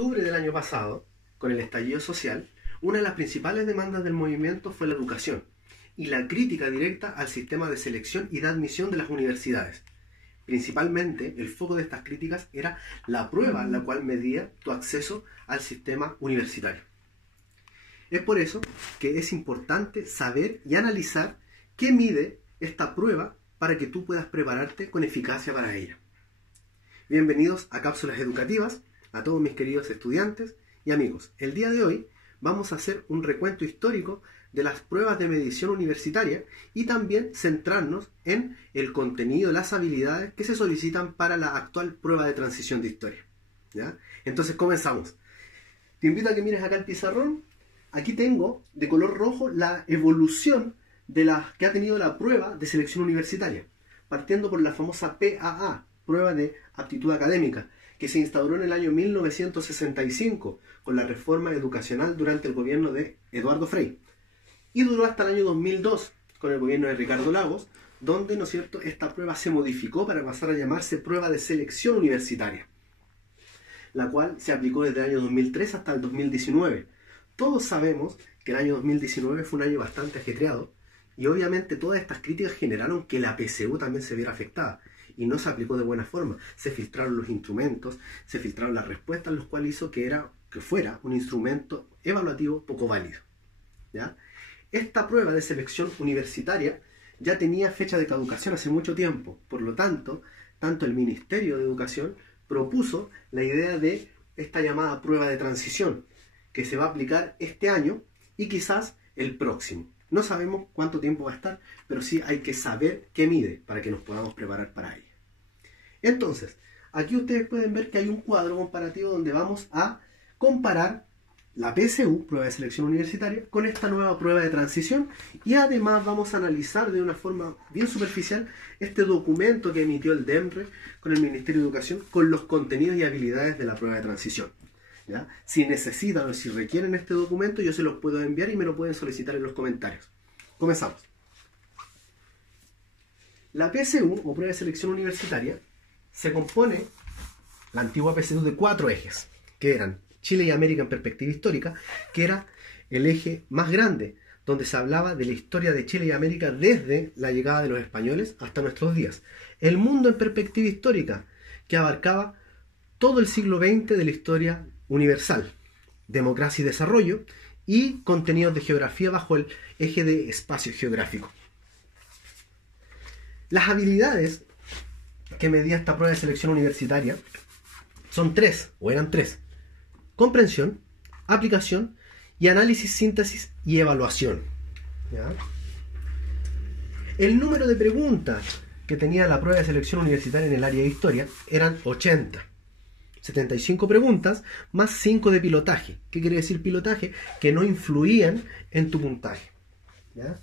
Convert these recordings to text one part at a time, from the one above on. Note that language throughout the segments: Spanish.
octubre del año pasado, con el estallido social, una de las principales demandas del movimiento fue la educación y la crítica directa al sistema de selección y de admisión de las universidades. Principalmente, el foco de estas críticas era la prueba la cual medía tu acceso al sistema universitario. Es por eso que es importante saber y analizar qué mide esta prueba para que tú puedas prepararte con eficacia para ella. Bienvenidos a Cápsulas Educativas, a todos mis queridos estudiantes y amigos. El día de hoy vamos a hacer un recuento histórico de las pruebas de medición universitaria y también centrarnos en el contenido, las habilidades que se solicitan para la actual prueba de transición de historia. ¿Ya? Entonces comenzamos. Te invito a que mires acá el pizarrón. Aquí tengo de color rojo la evolución de las que ha tenido la prueba de selección universitaria, partiendo por la famosa PAA, prueba de aptitud académica, que se instauró en el año 1965 con la reforma educacional durante el gobierno de Eduardo Frei y duró hasta el año 2002 con el gobierno de Ricardo Lagos, donde, ¿no es cierto?, esta prueba se modificó para pasar a llamarse prueba de selección universitaria, la cual se aplicó desde el año 2003 hasta el 2019. Todos sabemos que el año 2019 fue un año bastante ajetreado y obviamente todas estas críticas generaron que la PSU también se viera afectada y no se aplicó de buena forma. Se filtraron los instrumentos, se filtraron las respuestas, lo cual hizo que fuera un instrumento evaluativo poco válido. ¿Ya? Esta prueba de selección universitaria ya tenía fecha de caducación hace mucho tiempo, por lo tanto el Ministerio de Educación propuso la idea de esta llamada prueba de transición, que se va a aplicar este año y quizás el próximo. No sabemos cuánto tiempo va a estar, pero sí hay que saber qué mide para que nos podamos preparar para ella. Entonces, aquí ustedes pueden ver que hay un cuadro comparativo donde vamos a comparar la PSU, prueba de selección universitaria, con esta nueva prueba de transición y además vamos a analizar de una forma bien superficial este documento que emitió el DEMRE con el Ministerio de Educación con los contenidos y habilidades de la prueba de transición. ¿Ya? Si necesitan o si requieren este documento, yo se los puedo enviar y me lo pueden solicitar en los comentarios. Comenzamos. La PSU, o prueba de selección universitaria, se compone, la antigua PSU, de 4 ejes, que eran Chile y América en perspectiva histórica, que era el eje más grande, donde se hablaba de la historia de Chile y América desde la llegada de los españoles hasta nuestros días. El mundo en perspectiva histórica, que abarcaba todo el siglo XX de la historia universal, democracia y desarrollo, y contenidos de geografía bajo el eje de espacio geográfico. Las habilidades que medía esta prueba de selección universitaria son 3, o eran 3: comprensión, aplicación y análisis, síntesis y evaluación. ¿Ya? El número de preguntas que tenía la prueba de selección universitaria en el área de historia eran 80. 75 preguntas más 5 de pilotaje. ¿Qué quiere decir pilotaje? Que no influían en tu puntaje. ¿Ya?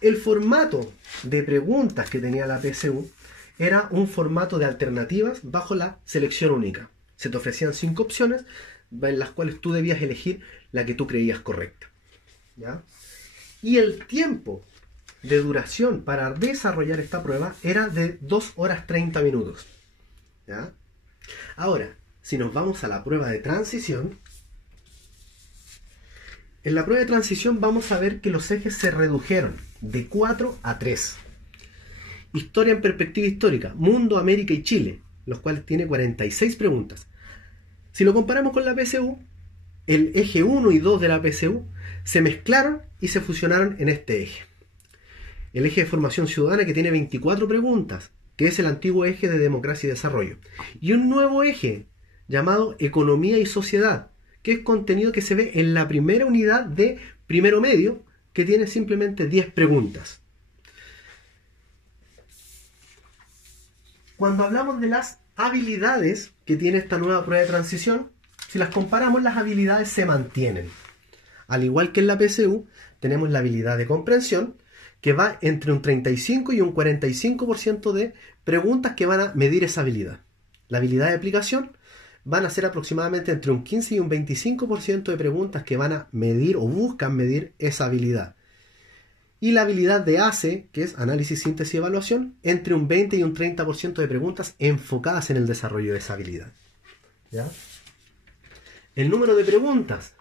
El formato de preguntas que tenía la PSU era un formato de alternativas bajo la selección única. Se te ofrecían 5 opciones en las cuales tú debías elegir la que tú creías correcta. ¿Ya? Y el tiempo de duración para desarrollar esta prueba era de 2 horas 30 minutos. ¿Ya? Ahora, si nos vamos a la prueba de transición, en la prueba de transición vamos a ver que los ejes se redujeron de 4 a 3. Historia en perspectiva histórica, Mundo, América y Chile, los cuales tiene 46 preguntas. Si lo comparamos con la PSU, el eje 1 y 2 de la PSU se mezclaron y se fusionaron en este eje. El eje de formación ciudadana, que tiene 24 preguntas, que es el antiguo eje de democracia y desarrollo. Y un nuevo eje llamado economía y sociedad, que es contenido que se ve en la primera unidad de primero medio, que tiene simplemente 10 preguntas. Cuando hablamos de las habilidades que tiene esta nueva prueba de transición, si las comparamos, las habilidades se mantienen. Al igual que en la PSU, tenemos la habilidad de comprensión, que va entre un 35 y un 45% de preguntas que van a medir esa habilidad. La habilidad de aplicación van a ser aproximadamente entre un 15 y un 25% de preguntas que van a medir o buscan medir esa habilidad. Y la habilidad de ACE, que es análisis, síntesis y evaluación, entre un 20 y un 30% de preguntas enfocadas en el desarrollo de esa habilidad. ¿Ya? El número de preguntas.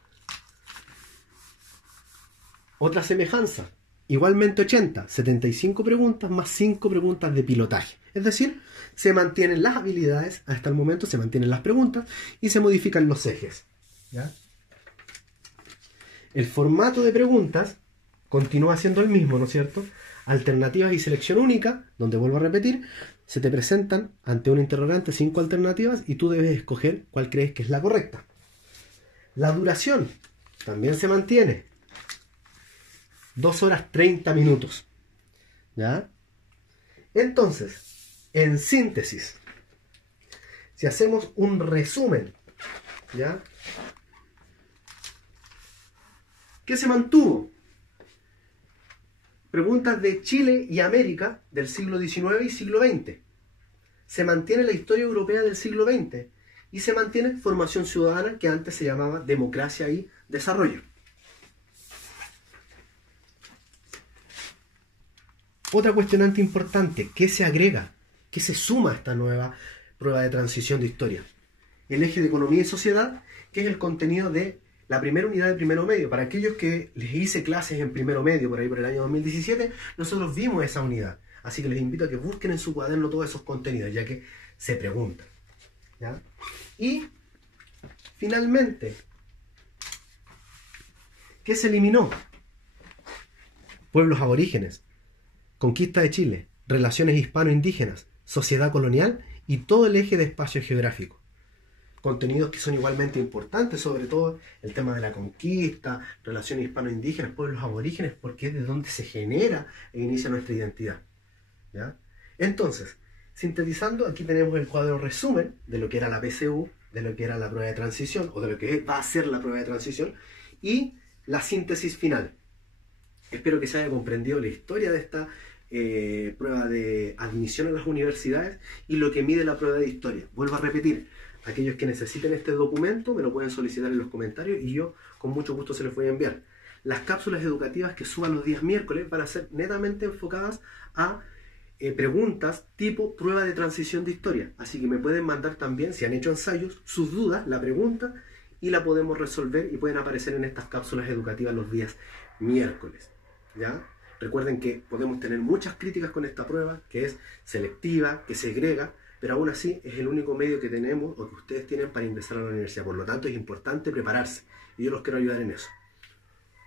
Otra semejanza. Igualmente 80. 75 preguntas más 5 preguntas de pilotaje. Es decir, se mantienen las habilidades hasta el momento, se mantienen las preguntas y se modifican los ejes. ¿Ya? El formato de preguntas continúa siendo el mismo, ¿no es cierto? Alternativas y selección única, donde vuelvo a repetir, se te presentan ante un interrogante 5 alternativas y tú debes escoger cuál crees que es la correcta. La duración también se mantiene. 2 horas 30 minutos. ¿Ya? Entonces, en síntesis, si hacemos un resumen, ¿ya? ¿Qué se mantuvo? Preguntas de Chile y América del siglo XIX y siglo XX. Se mantiene la historia europea del siglo XX y se mantiene formación ciudadana, que antes se llamaba democracia y desarrollo. Otra cuestionante importante, ¿qué se agrega? ¿Qué se suma a esta nueva prueba de transición de historia? El eje de economía y sociedad, que es el contenido de la primera unidad de primero medio. Para aquellos que les hice clases en primero medio, por ahí por el año 2017, nosotros vimos esa unidad. Así que les invito a que busquen en su cuaderno todos esos contenidos, ya que se preguntan. ¿Ya? Y, finalmente, ¿qué se eliminó? Pueblos aborígenes, conquista de Chile, relaciones hispano-indígenas, sociedad colonial y todo el eje de espacio geográfico. Contenidos que son igualmente importantes, sobre todo el tema de la conquista, relaciones hispano-indígenas, pueblos aborígenes, porque es de donde se genera e inicia nuestra identidad. ¿Ya? Entonces, sintetizando, aquí tenemos el cuadro resumen de lo que era la PSU, de lo que era la prueba de transición, o de lo que va a ser la prueba de transición, y la síntesis final. Espero que se haya comprendido la historia de esta prueba de admisión a las universidades y lo que mide la prueba de historia. Vuelvo a repetir, aquellos que necesiten este documento me lo pueden solicitar en los comentarios y yo con mucho gusto se los voy a enviar. Las cápsulas educativas que suban los días miércoles van a ser netamente enfocadas a preguntas tipo prueba de transición de historia. Así que me pueden mandar también, si han hecho ensayos, sus dudas, la pregunta, y la podemos resolver y pueden aparecer en estas cápsulas educativas los días miércoles. ¿Ya? Recuerden que podemos tener muchas críticas con esta prueba, que es selectiva, que segrega, pero aún así es el único medio que tenemos o que ustedes tienen para ingresar a la universidad. Por lo tanto, es importante prepararse y yo los quiero ayudar en eso.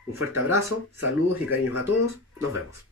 Un fuerte abrazo, saludos y cariños a todos. Nos vemos.